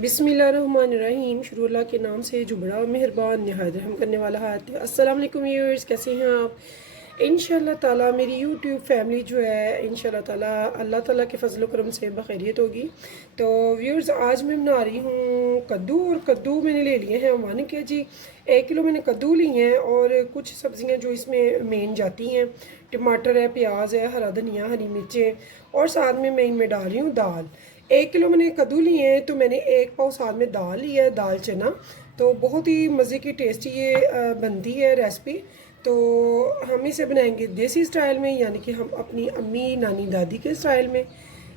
बिस्मिल्लाहिर्रहमानिर्रहीम। शुरू अल्लाह के नाम से जो बड़ा मेहरबान निहायत रहम करने वाला है। अस्सलाम वालेकुम व्यूअर्स, कैसे हैं आप? इंशाल्लाह ताला मेरी यूट्यूब फैमिली जो है इंशाल्लाह ताला अल्लाह ताला के फजल करम से बखैरियत होगी। तो व्यूअर्स, आज मैं बना रही हूँ कद्दू, और कद्दू मैंने ले लिए हैं 1 kg। 1 किलो मैंने कद्दू लिए हैं, और कुछ सब्ज़ियाँ जो इसमें मेन जाती हैं, टमाटर है, प्याज है, हरा धनिया, हरी मिर्चें, और साथ में मैं इनमें डाल रही हूँ दाल। 1 किलो मैंने कद्दू लिए हैं, तो मैंने 1 पाव साथ में दाल लिया है, दाल चना। तो बहुत ही मज़े की टेस्टी ये बनती है रेसिपी। तो हम इसे बनाएंगे देसी स्टाइल में, यानी कि हम अपनी अम्मी नानी दादी के स्टाइल में,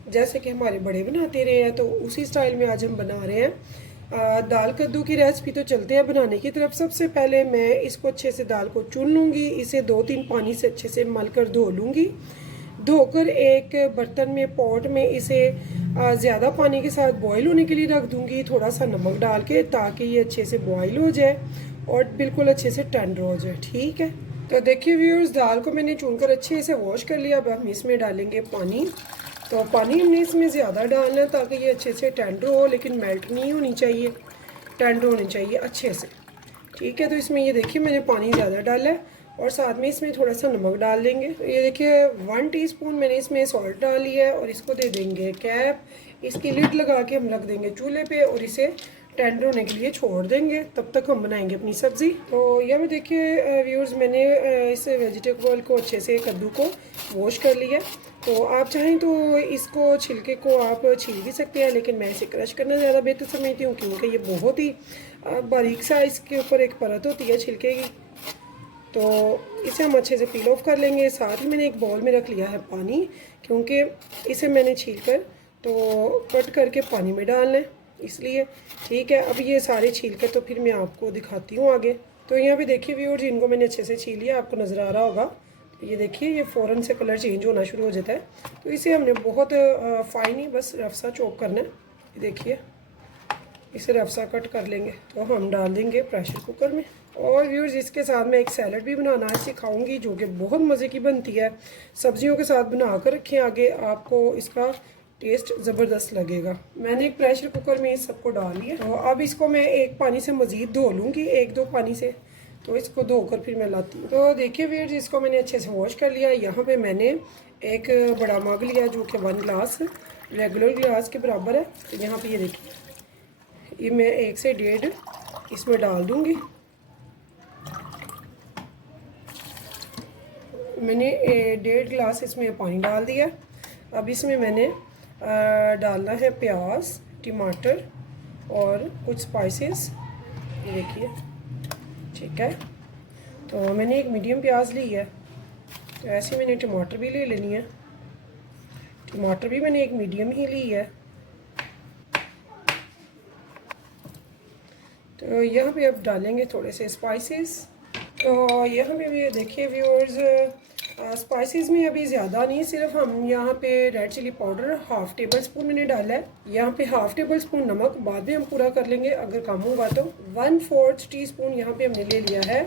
जैसे कि हमारे बड़े बनाते रहे हैं, तो उसी स्टाइल में आज हम बना रहे हैं दाल कद्दू की रेसिपी। तो चलते हैं बनाने की तरफ। सबसे पहले मैं इसको अच्छे से दाल को चुन लूँगी, इसे 2-3 पानी से अच्छे से मल कर धो लूँगी। धोकर एक बर्तन में, पॉट में इसे ज़्यादा पानी के साथ बॉईल होने के लिए रख दूँगी, थोड़ा सा नमक डाल के, ताकि ये अच्छे से बॉईल हो जाए और बिल्कुल अच्छे से टेंडर हो जाए। ठीक है, तो देखिए व्यूअर्स, दाल को मैंने चुनकर अच्छे से वॉश कर लिया। अब हम इसमें डालेंगे पानी। तो पानी हमने इसमें ज़्यादा डालना है ताकि ये अच्छे से टेंडर हो, लेकिन मेल्ट नहीं होनी चाहिए, टेंडर होनी चाहिए अच्छे से। ठीक है, तो इसमें ये देखिए मैंने पानी ज़्यादा डाला है, और साथ में इसमें थोड़ा सा नमक डाल देंगे। तो ये देखिए 1 टीस्पून मैंने इसमें सॉल्ट डाल लिया है, और इसको दे देंगे कैप। इसकी लिड लगा के हम रख देंगे चूल्हे पे, और इसे टेंडर होने के लिए छोड़ देंगे। तब तक हम बनाएंगे अपनी सब्ज़ी। तो यहाँ देखिए व्यूअर्स, मैंने इस वेजिटेबल को अच्छे से, कद्दू को वॉश कर लिया। तो आप चाहें तो इसको, छिलके को आप छील भी सकते हैं, लेकिन मैं इसे क्रश करना ज़्यादा बेहतर समझती हूँ, क्योंकि ये बहुत ही बारीक सा इसके ऊपर एक परत होती है छिलके की। तो इसे हम अच्छे से पील ऑफ कर लेंगे। साथ ही मैंने एक बाउल में रख लिया है पानी, क्योंकि इसे मैंने छील कर तो कट करके पानी में डालना है, इसलिए। ठीक है, अब ये सारे छील कर तो फिर मैं आपको दिखाती हूँ आगे। तो यहाँ पे देखिए व्यूअर्स, इनको मैंने अच्छे से छील लिया, आपको नज़र आ रहा होगा। तो ये देखिए, ये फ़ौरन से कलर चेंज होना शुरू हो जाता है। तो इसे हमने बहुत फाइन ही बस रफ सा चॉप करना है। ये देखिए, इसे रफ सा कट कर लेंगे। तो हम डाल देंगे प्रेशर कुकर में। और व्यूअर्स, इसके साथ मैं एक सैलड भी बनाना सिखाऊंगी, जो कि बहुत मज़े की बनती है। सब्जियों के साथ बना कर रखें, आगे आपको इसका टेस्ट ज़बरदस्त लगेगा। मैंने एक प्रेशर कुकर में इस सबको डाल लिया। तो अब इसको मैं एक पानी से मज़ीद धो लूँगी, 1-2 पानी से। तो इसको धोकर फिर मैं लाती हूँ। तो देखिए व्यूअर्स, इसको मैंने अच्छे से वॉश कर लिया। यहाँ पे मैंने एक बड़ा मग लिया, जो कि 1 गिलास रेगुलर गिलास के बराबर है। तो यहाँ पे ये देखिए, ये मैं 1 से 1.5 इसमें डाल दूँगी। मैंने 1.5 गिलास इसमें पानी डाल दिया। अब इसमें मैंने डालना है प्याज, टमाटर और कुछ स्पाइसेस। ये देखिए, ठीक है। तो मैंने एक मीडियम प्याज ली है, तो ऐसे मैंने टमाटर भी ले लेनी है। टमाटर भी मैंने एक मीडियम ही ली है। तो यहाँ पे अब डालेंगे थोड़े से स्पाइसेस। तो यहाँ पे भी देखिए व्यूअर्स, स्पाइसेस में अभी ज़्यादा नहीं, सिर्फ हम यहाँ पे red chilli powder 1/2 tablespoon मैंने डाला है। यहाँ पे 1/2 टेबल स्पून नमक बाद में हम पूरा कर लेंगे अगर कम होगा तो। 1/4 टीस्पून यहाँ पे हमने ले लिया है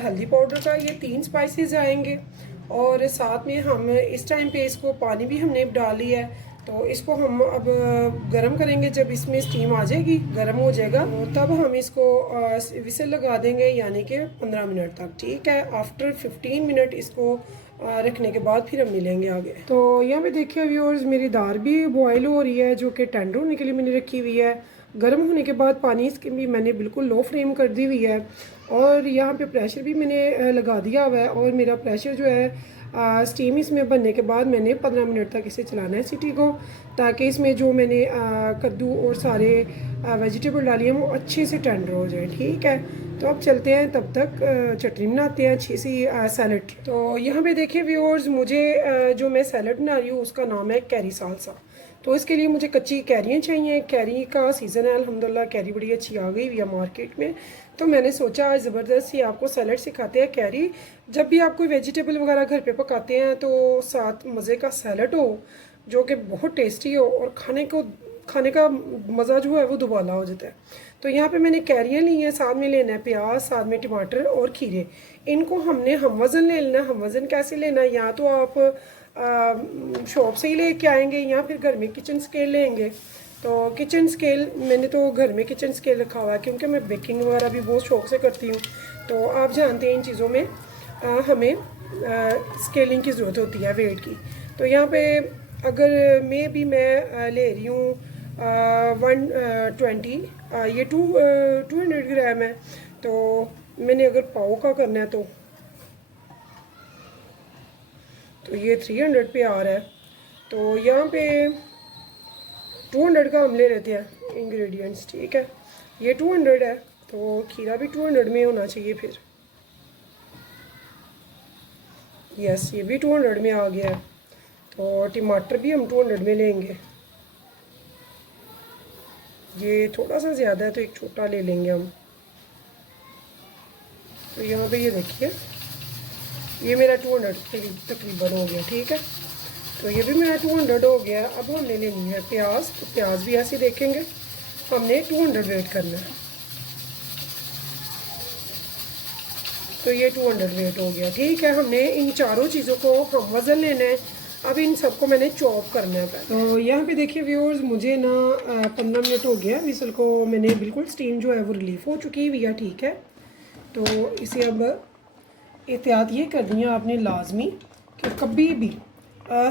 हल्दी पाउडर का। ये 3 स्पाइसेस आएंगे, और साथ में हम इस टाइम पे इसको पानी भी हमने डाल लिया है। तो इसको हम अब गरम करेंगे। जब इसमें स्टीम आ जाएगी, गरम हो जाएगा, तो तब हम इसको विसल लगा देंगे, यानी कि 15 मिनट तक। ठीक है, आफ्टर 15 मिनट इसको रखने के बाद फिर हम मिलेंगे आगे। तो यहाँ पे देखिए व्यूअर्स, मेरी दाल भी बॉयल हो रही है, जो कि टेंडर होने के लिए मैंने रखी हुई है। गर्म होने के बाद पानी इसकी भी मैंने बिल्कुल लो फ्लेम कर दी हुई है, और यहाँ पे प्रेशर भी मैंने लगा दिया हुआ है। और मेरा प्रेशर जो है, स्टीम इसमें बनने के बाद मैंने 15 मिनट तक इसे चलाना है सीटी को, ताकि इसमें जो मैंने कद्दू और सारे वेजिटेबल डाली हैं वो अच्छे से टेंडर हो जाए। ठीक है, तो अब चलते हैं, तब तक चटनी बनाते हैं अच्छी सी सैलड। तो यहाँ पे देखिए व्यूअर्स, मुझे जो मैं सैलड बना रही हूँ उसका नाम है कैरी सालसा। तो इसके लिए मुझे कच्ची कैरियाँ चाहिए। कैरी का सीज़न है, अल्हम्दुलिल्लाह कैरी बड़ी अच्छी आ गई हुई है मार्केट में। तो मैंने सोचा आज ज़बरदस्त सी आपको सैलड सिखाते हैं कैरी। जब भी आप कोई वेजिटेबल वगैरह घर पे पकाते हैं, तो साथ मज़े का सैलड हो, जो कि बहुत टेस्टी हो, और खाने का मज़ा जो है वो दुबाला हो जाता है। तो यहाँ पे मैंने कैरियाँ ली हैं, साथ में लेना है प्याज, साथ में टमाटर और खीरे। इनको हमने हम वज़न ले लेना। हम वज़न कैसे लेना है, या तो आप शॉप से ही लेके आएंगे, या फिर घर में किचन स्केल लेंगे। तो किचन स्केल मैंने तो घर में किचन स्केल रखा हुआ है, क्योंकि मैं बेकिंग वगैरह भी बहुत शौक से करती हूँ। तो आप जानते हैं इन चीज़ों में हमें स्केलिंग की ज़रूरत होती है वेट की। तो यहाँ पे अगर मैं ले रही हूँ 120, ये 200 ग्राम है। तो मैंने अगर पाव का करना है तो ये 300 पे आ रहा है। तो यहाँ पे 200 का हम ले लेते हैं इंग्रेडिएंट्स, ठीक है। ये 200 है, तो खीरा भी 200 में होना चाहिए फिर। यस, ये भी 200 में आ गया है। तो टमाटर भी हम 200 में लेंगे। ये थोड़ा सा ज़्यादा है तो एक छोटा ले लेंगे हम। तो यहाँ पे ये देखिए, ये मेरा 200 तकरीबन हो गया, ठीक है। तो ये भी मेरा 200 हो गया। अब हमने लेनी है प्याज। तो प्याज भी ऐसे देखेंगे, हमने 200 वेट करना है। तो ये 200 वेट हो गया, ठीक है। हमने इन चारों चीज़ों को हम वज़न लेना है। अब इन सबको मैंने चॉप करना है। तो यहाँ पे देखिए व्यूअर्स, मुझे ना 15 मिनट हो गया विसल को। मैंने बिल्कुल स्टीम जो है वो रिलीफ हो चुकी हुई है, ठीक है। तो इसे अब एहतियात ये करनी है आपने लाजमी कि कभी भी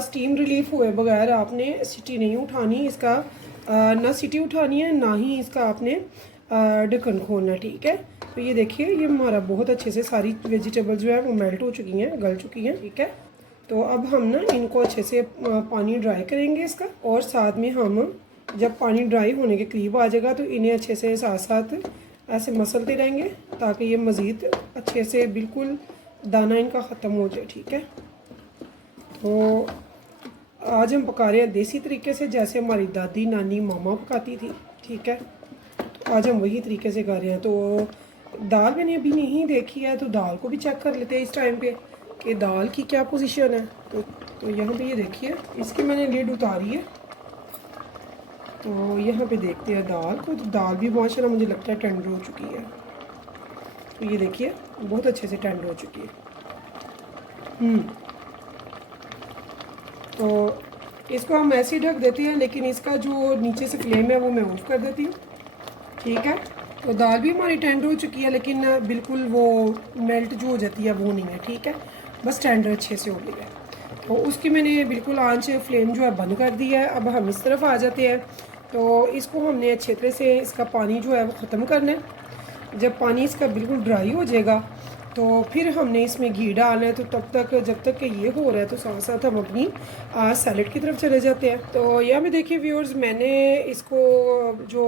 स्टीम रिलीफ हुए बगैर आपने सीटी नहीं उठानी इसका। ना सीटी उठानी है, ना ही इसका आपने ढक्कन खोलना, ठीक है। तो ये देखिए, ये हमारा बहुत अच्छे से सारी वेजिटेबल जो है वो मेल्ट हो चुकी हैं, गल चुकी हैं, ठीक है। तो अब हम ना इनको अच्छे से पानी ड्राई करेंगे इसका, और साथ में हम जब पानी ड्राई होने के करीब आ जाएगा तो इन्हें अच्छे से साथ साथ ऐसे मसलते रहेंगे ताकि ये मज़ीद अच्छे से बिल्कुल दाना इनका ख़त्म हो जाए, ठीक है। तो आज हम पका रहे हैं देसी तरीके से, जैसे हमारी दादी नानी मामा पकाती थी, ठीक है। तो आज हम वही तरीके से कर रहे हैं। तो दाल मैंने अभी नहीं देखी है, तो दाल को भी चेक कर लेते हैं इस टाइम पे कि दाल की क्या पोजीशन है। तो यहाँ पे ये देखिए, इसकी मैंने लिड उतारी है। तो यहाँ पे देखते हैं दाल को। तो दाल भी माशाल्लाह मुझे लगता है टेंडर हो चुकी है। तो ये देखिए, बहुत अच्छे से टेंडर हो चुकी है। तो इसको हम ऐसे ही ढक देते हैं, लेकिन इसका जो नीचे से फ्लेम है वो मैं ऑफ कर देती हूँ, ठीक है। तो दाल भी हमारी टेंडर हो चुकी है, लेकिन बिल्कुल वो मेल्ट जो हो जाती है वो नहीं है, ठीक है। बस टेंडर अच्छे से हो गई है। तो उसकी मैंने बिल्कुल आंच फ्लेम जो है बंद कर दी है। अब हम इस तरफ आ जाते हैं। तो इसको हमने अच्छे तरह से इसका पानी जो है वो ख़त्म करना है। जब पानी इसका बिल्कुल ड्राई हो जाएगा तो फिर हमने इसमें घी डालना है। तो तब तक जब तक कि ये हो रहा है तो साथ साथ हम अपनी सैलेड की तरफ चले जाते हैं। तो यहाँ पे देखिए व्यूअर्स, मैंने इसको जो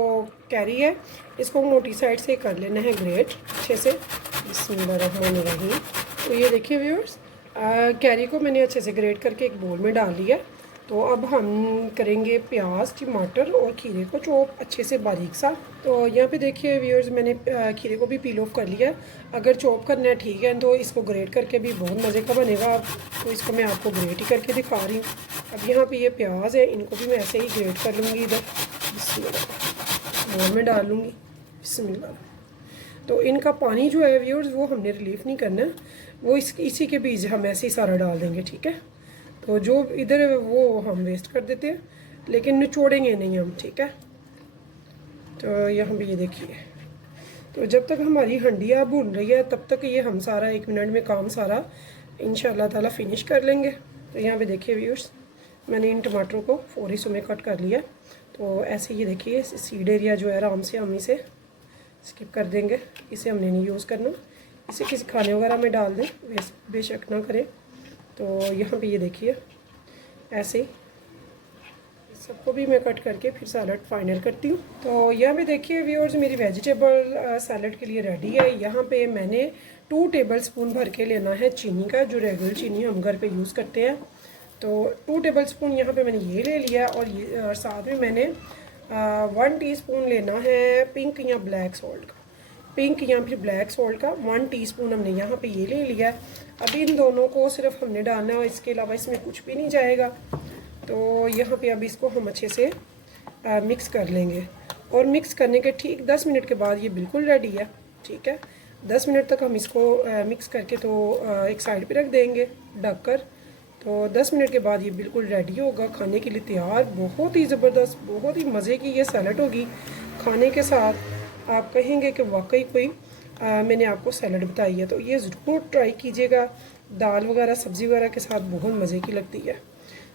कैरी है इसको मोटी साइड से कर लेना है ग्रेट अच्छे से। बिस्मिल्लाहिर्रहमानिर्रहीम। तो ये देखिए व्यूअर्स, कैरी को मैंने अच्छे से ग्रेट करके एक बोल में डाल लिया। तो अब हम करेंगे प्याज, टमाटर और खीरे को चॉप अच्छे से बारीक सा। तो यहाँ पे देखिए व्यूअर्स, मैंने खीरे को भी पील ऑफ कर लिया। अगर चॉप करना है ठीक है, तो इसको ग्रेट करके भी बहुत मज़े का बनेगा। तो इसको मैं आपको ग्रेट ही करके दिखा रही हूँ। अब यहाँ पे ये प्याज है, इनको भी मैं ऐसे ही ग्रेट कर लूँगी। इधर बोल में डाल लूँगी, बिस्मिल्लाह। तो इनका पानी जो है व्यूअर्स वो हमने रिलीफ नहीं करना, वो इसी के बीज हम ऐसे ही सारा डाल देंगे, ठीक है। तो जो इधर वो हम वेस्ट कर देते हैं, लेकिन निचोड़ेंगे नहीं हम, ठीक है। तो यहाँ पे ये देखिए, तो जब तक हमारी हंडिया भून रही है तब तक ये हम सारा 1 मिनट में काम सारा इंशाल्लाह ताला फिनिश कर लेंगे। तो यहाँ पे देखिए व्यूअर्स, मैंने इन टमाटरों को 4 हिस्सों में कट कर लिया। तो ऐसे ये देखिए, सीड एरिया जो है आराम से हम इसे स्किप कर देंगे, इसे हमने नहीं यूज़ करना। इसे किसी खाने वगैरह में डाल दें, बेशक ना करें। तो यहाँ पे ये देखिए, ऐसे ही सबको भी मैं कट करके फिर सैलड फाइनल करती हूँ। तो यहाँ पे देखिए व्यूअर्स, मेरी वेजिटेबल सैलड के लिए रेडी है। यहाँ पे मैंने 2 टेबल स्पून भर के लेना है चीनी का, जो रेगुलर चीनी हम घर पे यूज़ करते हैं। तो 2 टेबल स्पून यहाँ पे मैंने ये ले लिया, और साथ में मैंने 1 टीस्पून लेना है पिंक या ब्लैक सॉल्ट का, पिंक या फिर ब्लैक सॉल्ट का 1 टीस्पून हमने यहाँ पे ये ले लिया। अब इन दोनों को सिर्फ हमने डालना है, इसके अलावा इसमें कुछ भी नहीं जाएगा। तो यहाँ पे अब इसको हम अच्छे से मिक्स कर लेंगे, और मिक्स करने के ठीक 10 मिनट के बाद ये बिल्कुल रेडी है, ठीक है। 10 मिनट तक हम इसको मिक्स करके तो एक साइड पे रख देंगे ढक कर। तो 10 मिनट के बाद ये बिल्कुल रेडी होगा, खाने के लिए तैयार। बहुत ही ज़बरदस्त, बहुत ही मज़े की ये सैलड होगी। खाने के साथ आप कहेंगे कि वाकई कोई मैंने आपको सैलड बताई है। तो ये ज़रूर ट्राई कीजिएगा, दाल वगैरह सब्ज़ी वगैरह के साथ बहुत मज़े की लगती है।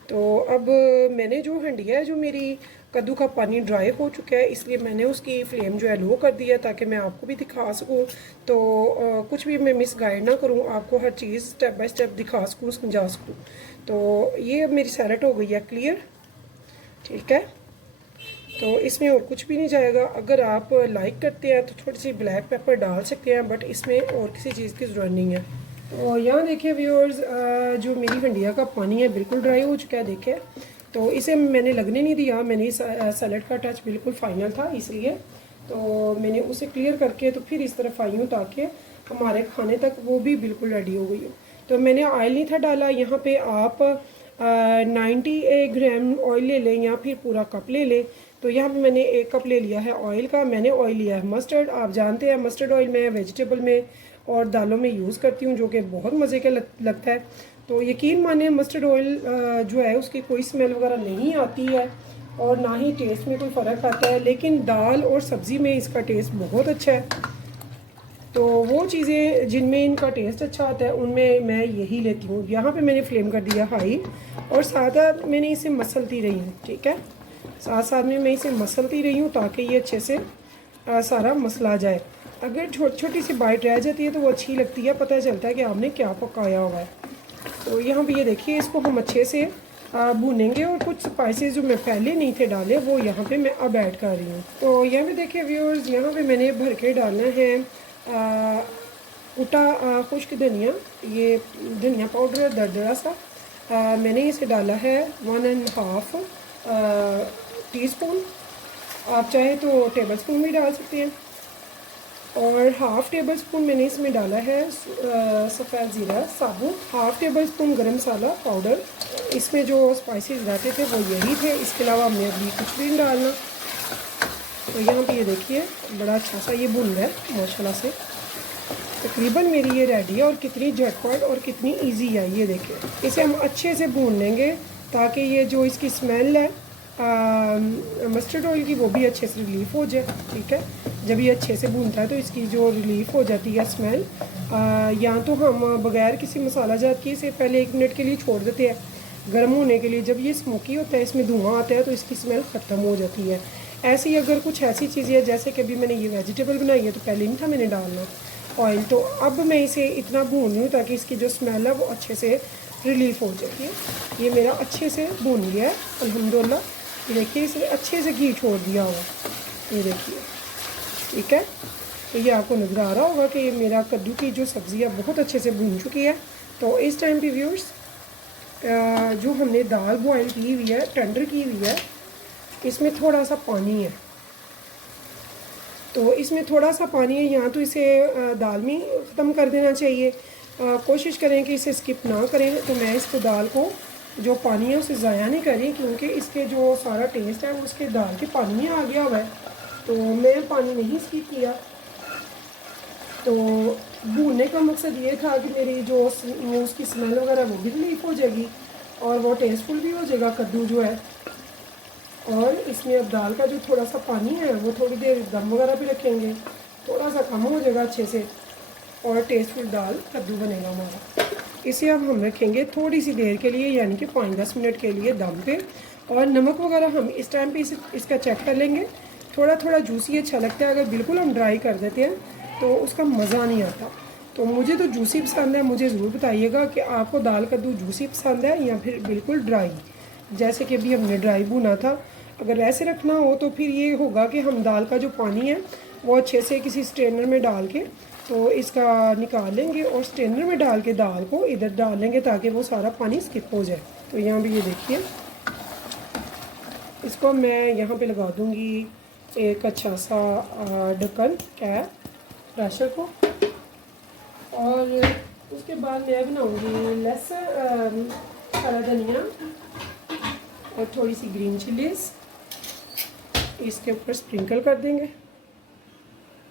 तो अब मैंने जो हंडिया है, जो मेरी कद्दू का पानी ड्राई हो चुका है, इसलिए मैंने उसकी फ्लेम जो है लो कर दिया ताकि मैं आपको भी दिखा सकूं। तो कुछ भी मैं मिस गाइड ना करूं, आपको हर चीज़ स्टेप बाय स्टेप दिखा सकूं, समझा सकूं। तो ये अब मेरी सैलड हो गई है क्लियर, ठीक है। तो इसमें और कुछ भी नहीं जाएगा। अगर आप लाइक करते हैं तो थोड़ी सी ब्लैक पेपर डाल सकते हैं, बट इसमें और किसी चीज़ की ज़रूरत नहीं है। तो यहाँ देखिए व्यूअर्स, जो मेरी हंडिया का पानी है बिल्कुल ड्राई हो चुका है, देखिए। तो इसे मैंने लगने नहीं दिया, मैंने सैलड का टच बिल्कुल फाइनल था इसलिए। तो मैंने उसे क्लियर करके तो फिर इस तरफ आई हूँ ताकि हमारे खाने तक वो भी बिल्कुल रेडी हो गई हो। तो मैंने ऑयल नहीं था डाला। यहाँ पे आप 90 ग्राम ऑयल ले लें या फिर पूरा कप ले लें। तो यहाँ पे मैंने 1 कप ले लिया है ऑयल का। मैंने ऑयल लिया है मस्टर्ड। आप जानते हैं मस्टर्ड ऑयल मैं वेजिटेबल में और दालों में यूज़ करती हूँ, जो कि बहुत मज़े का लगता है। तो यकीन माने मस्टर्ड ऑयल जो है उसकी कोई स्मेल वगैरह नहीं आती है और ना ही टेस्ट में कोई फ़र्क आता है, लेकिन दाल और सब्ज़ी में इसका टेस्ट बहुत अच्छा है। तो वो चीज़ें जिनमें इनका टेस्ट अच्छा आता है उनमें मैं यही लेती हूँ। यहाँ पे मैंने फ्लेम कर दिया हाई और साथ साथ मैंने इसे मसलती रही हूँ, ठीक है। साथ साथ में मैं इसे मसलती रही हूँ ताकि ये अच्छे से सारा मसला जाए। अगर छोटी छोटी सी बाइट रह जाती है तो वो अच्छी लगती है, पता चलता है कि आपने क्या पकाया हुआ है। तो यहाँ पे ये देखिए, इसको हम अच्छे से भूनेंगे और कुछ स्पाइसेस जो मैं पहले नहीं थे डाले वो यहाँ पे मैं अब ऐड कर रही हूँ। तो यहाँ पे देखिए व्यूअर्स, यहाँ पे मैंने भर के डालना है कुटा खुश्क धनिया। ये धनिया पाउडर है दरदरा सा। मैंने इसे डाला है 1.5 टीस्पून। आप चाहे तो टेबल स्पून भी डाल सकते हैं। और 1/2 टेबल स्पून मैंने इसमें डाला है सफ़ेद ज़ीरा साबुत। 1/2 टेबल स्पून गरम मसाला पाउडर। इसमें जो स्पाइसेस डालते थे वो यही थे, इसके अलावा हमने अभी कुछ भी नहीं डालना। तो यहाँ पे ये देखिए बड़ा अच्छा सा ये भुन रहा है माशाल्लाह से। तकरीबन मेरी ये रेडी है और कितनी झटपट और कितनी इजी है, ये देखिए। इसे हम अच्छे से भून लेंगे ताकि ये जो इसकी स्मेल है मस्टर्ड ऑयल की वो भी अच्छे से रिलीफ़ हो जाए, ठीक है। जब ये अच्छे से भूनता है तो इसकी जो रिलीफ़ हो जाती है स्मेल, या तो हम बग़ैर किसी मसाला जात के इसे पहले 1 मिनट के लिए छोड़ देते हैं गर्म होने के लिए। जब ये स्मोकी होता है, इसमें धुआं आता है, तो इसकी स्मेल ख़त्म हो जाती है। ऐसी अगर कुछ ऐसी चीज़ें हैं जैसे कि अभी मैंने ये वेजिटेबल बनाई है तो पहले नहीं था मैंने डालना ऑयल, तो अब मैं इसे इतना भून लूँ ताकि इसकी जो स्मेल है वो अच्छे से रिलीफ़ हो जाए। ये मेरा अच्छे से भून गया है अल्हम्दुलिल्लाह। ये देखिए इसने अच्छे से घी छोड़ दिया होगा, ये देखिए, ठीक है। तो ये आपको नज़र आ रहा होगा कि मेरा कद्दू की जो सब्ज़ी है बहुत अच्छे से भून चुकी है। तो इस टाइम पे व्यूअर्स, जो हमने दाल बॉयल की हुई है, टेंडर की हुई है, इसमें थोड़ा सा पानी है। तो इसमें थोड़ा सा पानी है, यहाँ तो इसे दाल में ख़त्म कर देना चाहिए। कोशिश करें कि इसे स्किप ना करें। तो मैं इसको दाल को जो पानी है उसे ज़ाया नहीं करें, क्योंकि इसके जो सारा टेस्ट है वो उसके दाल के पानी में आ गया हुआ है। तो मैं पानी नहीं स्किप किया। तो भूनने का मकसद ये था कि मेरी जो उसकी स्मेल वगैरह वो भी रिलीफ हो जाएगी और वो टेस्टफुल भी हो जाएगा कद्दू जो है। और इसमें अब दाल का जो थोड़ा सा पानी है वो थोड़ी देर दम वगैरह भी रखेंगे, थोड़ा सा कम हो जाएगा अच्छे से और टेस्टफुल दाल कद्दू बनेगा हमारा। इसे अब हम रखेंगे थोड़ी सी देर के लिए, यानी कि 5-10 मिनट के लिए दम पे। और नमक वगैरह हम इस टाइम पे इसका चेक कर लेंगे। थोड़ा थोड़ा जूसी अच्छा लगता है, अगर बिल्कुल हम ड्राई कर देते हैं तो उसका मज़ा नहीं आता। तो मुझे तो जूसी पसंद है। मुझे ज़रूर बताइएगा कि आपको दाल कद्दू जूसी पसंद है या फिर बिल्कुल ड्राई, जैसे कि अभी हमने ड्राई भुना था। अगर ऐसे रखना हो तो फिर ये होगा कि हम दाल का जो पानी है वो अच्छे से किसी स्ट्रेनर में डाल के तो इसका निकाल लेंगे और स्ट्रेनर में डाल के दाल को इधर डाल लेंगे ताकि वो सारा पानी स्किप हो जाए। तो यहाँ भी ये देखिए, इसको मैं यहाँ पे लगा दूँगी एक अच्छा सा ढक्कन कैप प्रेशर को। और उसके बाद मैं बनाऊँगी लहसुन, हरा धनिया और थोड़ी सी ग्रीन चिलीज़ इसके ऊपर स्प्रिंकल कर देंगे।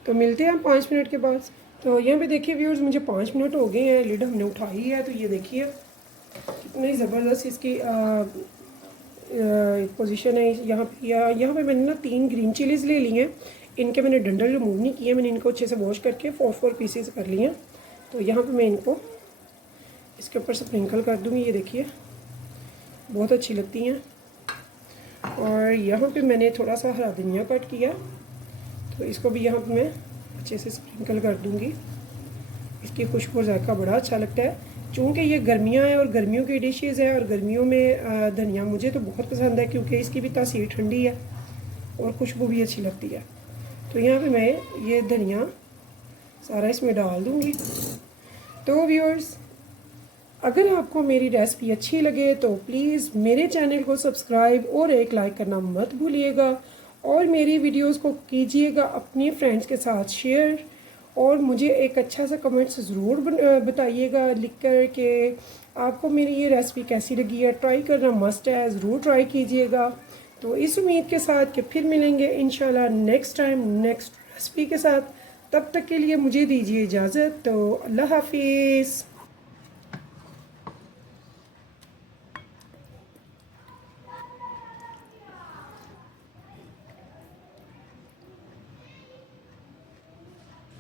तो मिलते हैं 5 मिनट के बाद। तो यहाँ पे देखिए व्यूअर्स, मुझे 5 मिनट हो गए हैं, लिड हमने उठाई है। तो ये देखिए कितनी ज़बरदस्त इसकी पोजीशन है। यहाँ पे मैंने ना 3 ग्रीन चिलीज़ ले ली हैं। इनके मैंने डंडल रिमूव नहीं किए, मैंने इनको अच्छे से वॉश करके 4 पीसेस कर लिए हैं। तो यहाँ पे मैं इनको इसके ऊपर स्प्रिंकल कर दूँगी। ये देखिए बहुत अच्छी लगती हैं। और यहाँ पे मैंने थोड़ा सा हरा धनिया कट किया, तो इसको भी यहाँ पे मैं अच्छे से स्प्रिंकल कर दूँगी। इसकी खुशबू और जायका बड़ा अच्छा लगता है। चूँकि ये गर्मियाँ हैं और गर्मियों की डिशेज़ हैं, और गर्मियों में धनिया मुझे तो बहुत पसंद है क्योंकि इसकी भी तासीर ठंडी है और खुशबू भी अच्छी लगती है। तो यहाँ पे मैं ये धनिया सारा इसमें डाल दूँगी। तो व्यूअर्स, अगर आपको मेरी रेसिपी अच्छी लगे तो प्लीज़ मेरे चैनल को सब्सक्राइब और एक लाइक करना मत भूलिएगा, और मेरी वीडियोस को कीजिएगा अपने फ्रेंड्स के साथ शेयर, और मुझे एक अच्छा सा कमेंट्स ज़रूर बताइएगा लिख कर के आपको मेरी ये रेसिपी कैसी लगी है। ट्राई करना मस्ट है, ज़रूर ट्राई कीजिएगा। तो इस उम्मीद के साथ कि फिर मिलेंगे इंशाल्लाह नेक्स्ट टाइम नेक्स्ट रेसिपी के साथ। तब तक के लिए मुझे दीजिए इजाज़त। तो अल्लाह हाफिज़।